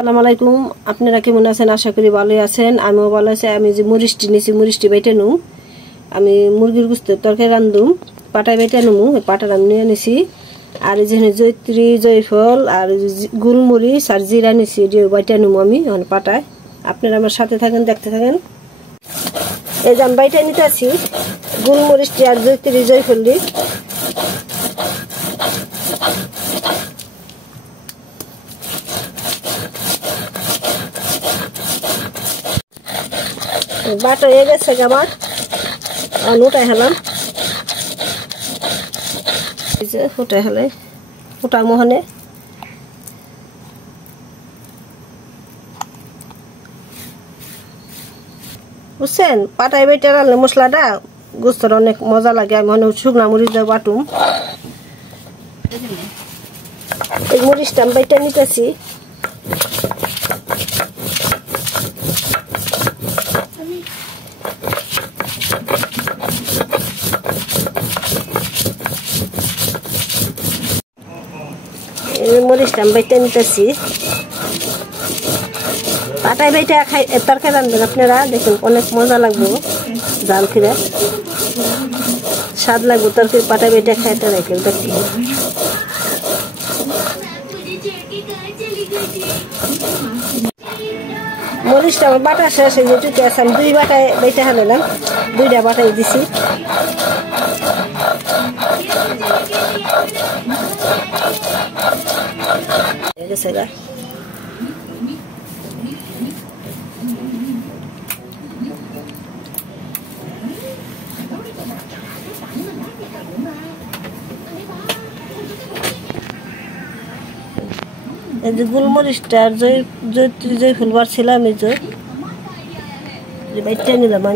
আসসালামু আলাইকুম। আপনারা কেমন আছেন? আশা করি ভালোই আছেন। আমিও ভালো আছি। আমি যে মরিচটি নিয়েছি, মরিচটি বেটে নুম। আমি মুরগির গোস্তের তরকারি রান্ধুম, পাটায় বেটে নুমু। পাটার আমি নিয়ে নিছি। আর এই যে জৈত্রী, জয়ফল আর গোলমরিচ আর জিরা নিছি, এটি বেটে নুমু আমি পাটায়। আপনারা আমার সাথে থাকেন, দেখতে থাকেন। এই যে আমি বেটে নিতে আছি গোলমরিচটি আর জৈত্রী, জয়ফলটি। বাটা হয়ে গেছে আমার, উঠাই হেলাম। এই যে উঠাই হেলে উঠার মোহনে বুঝছেন। পাটায় বেটে রান্না মশলাটা গোস্তটা অনেক মজা লাগে। আমি মনে শুকনা মরিচ দিয়ে বাটুম। এই মরিচটা আমি বেটে নিতেছি। মরিচটা আমি বেটে নিতেছি। পাটায় বেটে তরকারি রান্ধবেন আপনারা, দেখুন অনেক মজা লাগবে। জাল ফিরে স্বাদ লাগবে তরকারি পাটায় বেটে খাইতে রেখে দেখি। মরিচটা আমার বাটা শেষ, যেটুকু আছে আমি 2 বাটায় বেটে হালাম, 2টা বাটাই দিছি। এই যে গোলমরিচটা আর জয়ফল বাড়ছিলাম, এই যে বাইটটা নিলাম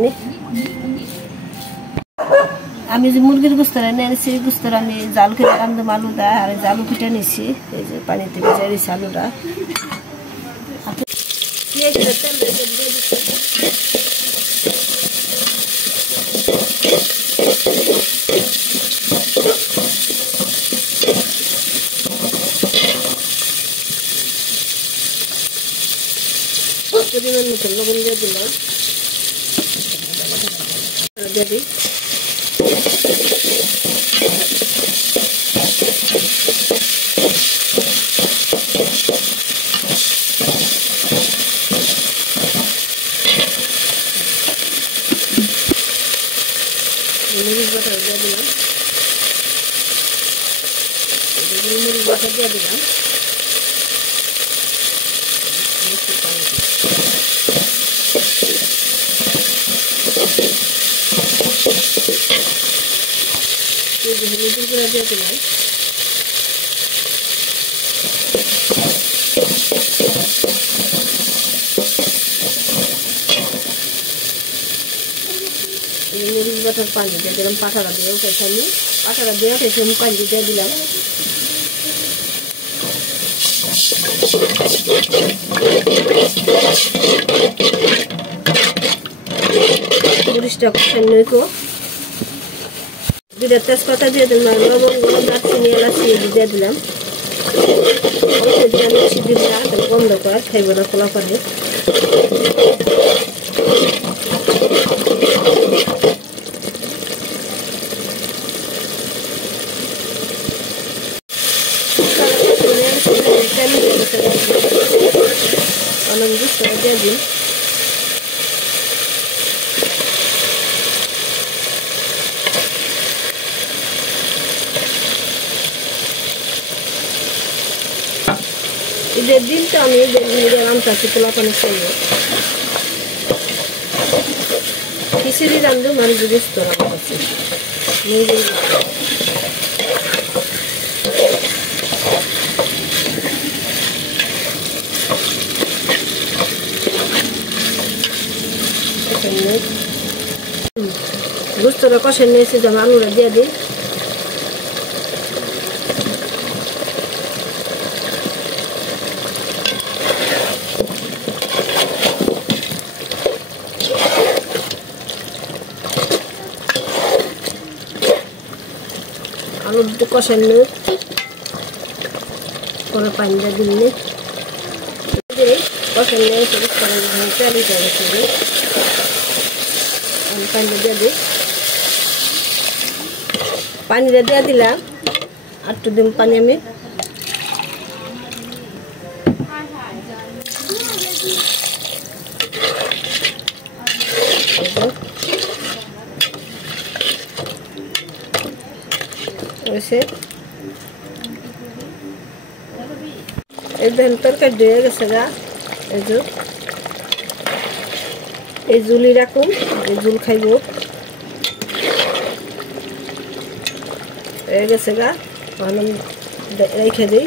আমি যে মুরগির গোস্তরা নিয়েছি, গোস্তরা আমি জাল করে রান্ধলাম আলুটা। আর এই যে আলু কেটে নিয়েছি, এই যে পানিতে ভেজে দিয়েছি আলুটা। পরিমাণ মতো লবণ দিয়ে দিলাম, দিয়ে দিই। মরিচ বাটা দিয়ে দিলাম, মরিচ বাটা দিয়ে দিলাম। হলুদের গুঁড়া দিয়ে দিলাম, মরিচ বাটার পানি দিয়ে দিলাম। পাঠাটা দিয়ে উঠেছি আমি, পাঠাটা দিয়ে উঠেছি আমি পানি দিয়ে দিলাম। মরিচটা কষানো নইকো, 2টা তেজপাতা দিয়ে দিলাম, লবঙ্গ, দারচিনি, এলাচি দিয়ে দিলাম। মিষ্টি দিলাম, বন্ধ করা খাইব না খোলা পানি। অনেক বুঝতে দিয়ে দিন। ঈদের দিন তো আমি রামতাছি পোলা পানি খাইব, খিচুড়ি রান্ধু মানুষ বুঝতো রামতাছি। গুস্তটা কষে নিয়েছি, যেমন আলুটা দিয়ে দিই। আলু দুটো কষানো পরে পানি দিয়ে দিলে কষানো তেল উঠে গেছে, পানিটা দিয়ে দিই, পানিটা দিয়ে দিলাম, আর একটু দিন পানি আমি এই দেখেন তরকারি দিয়ে গেছে গা, এই জুলি রাখুন, এই জুল খাইব হয়ে গেছে গা, রেখে দিই।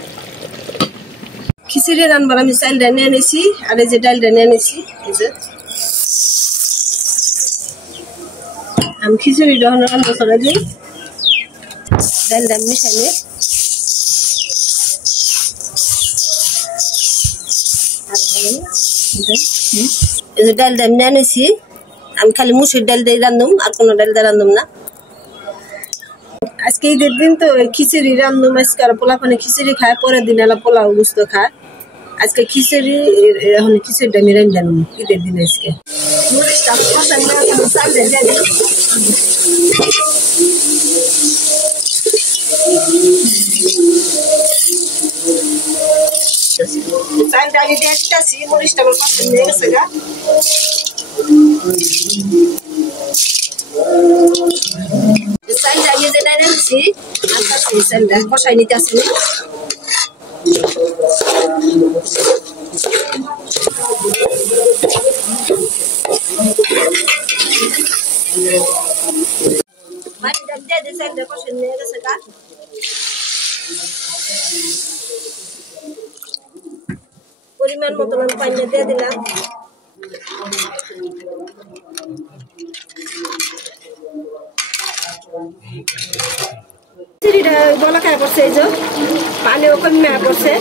খিচুড়ি রান্নার আমি চালটা নিয়ে নিছি, আর এই যে ডালটা নিয়ে নিছি, এই যে আমি খিচুড়ি যখন রান্না করে দিই, ডালটা মিশাই নিই, এই যে ডালটা আমি নিয়ে নিছি, আমি খালি মুসুর ডাল দিয়ে রান্ধুম, আর কোনো ডাল দিয়ে রান্ধুম না। আজকে ঈদের দিন তো খিচুড়ি রান্ধুম, আজকে আর পোলা পানে খিচুড়ি খায়, পরের দিন এলা পোলাও গুস্ত খায়, আজকে খিচুড়ি, এখন খিচুড়িটা আমি রান্ধা নেব ঈদের দিন। আজকে চালটা আমি দিয়ে দিতেছি, মরিচটা আমার পাশে নিয়ে গেছে গা, চালটা আমি যে নিয়েছি চালটা কষাই নিতে আসি, চালটা কষাই নিয়ে গেছে গা, পরিমাণ মতন আমি পানি দিয়ে দিলাম, খিচুড়িটা গলা খায় পড়ছে, এই যে পানিও কমে পড়ছে,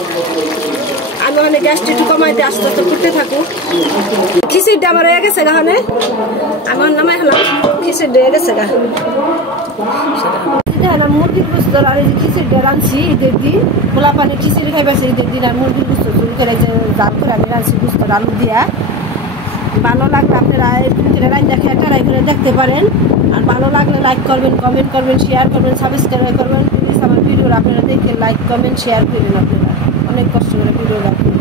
আমি ওখানে গ্যাসটা একটু কমাইতে আস্তে আস্তে ফুটতে থাকুক। খিচুড়িটা আমার হয়ে গেছে গাহনে, আমার নামাই হলাম, খিচুড়িটা হয়ে গেছে গা, মুরগির গোস্ত আর এই যে খিচুড়িটা রাঁধছি ঈদের দিন, খোলা পানি খিচুড়ি খাইবাছে ঈদের দিন, আর মুরগির গোস্ত চুল করে যে জাল করে আমি রাঁধছি গোস্ত আলু দিয়া। ভালো লাগলে আপনারা এরকম করে রান্না খেয়ে ট্রাই করে দেখতে পারেন, আর ভালো লাগলে লাইক করবেন, কমেন্ট করবেন, শেয়ার করবেন, সাবস্ক্রাইব করবেন। প্লিজ আমার ভিডিও আপনারা দেখে লাইক কমেন্ট শেয়ার করবেন, আপনারা অনেক কষ্ট করে ভিডিও রাখবেন।